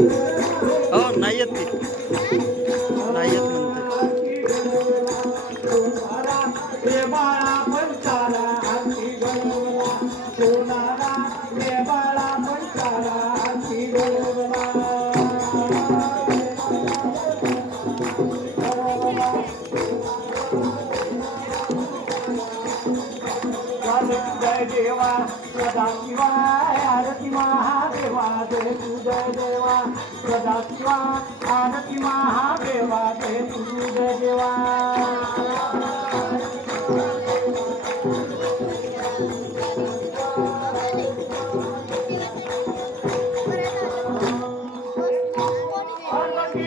हो नाही येत ती. नाही येत म्हणते. जय देवा सदा शिवाय आरती महादेवा जय तू जय शिवा आरती महादेवा जय तू जय देवा. पार्वती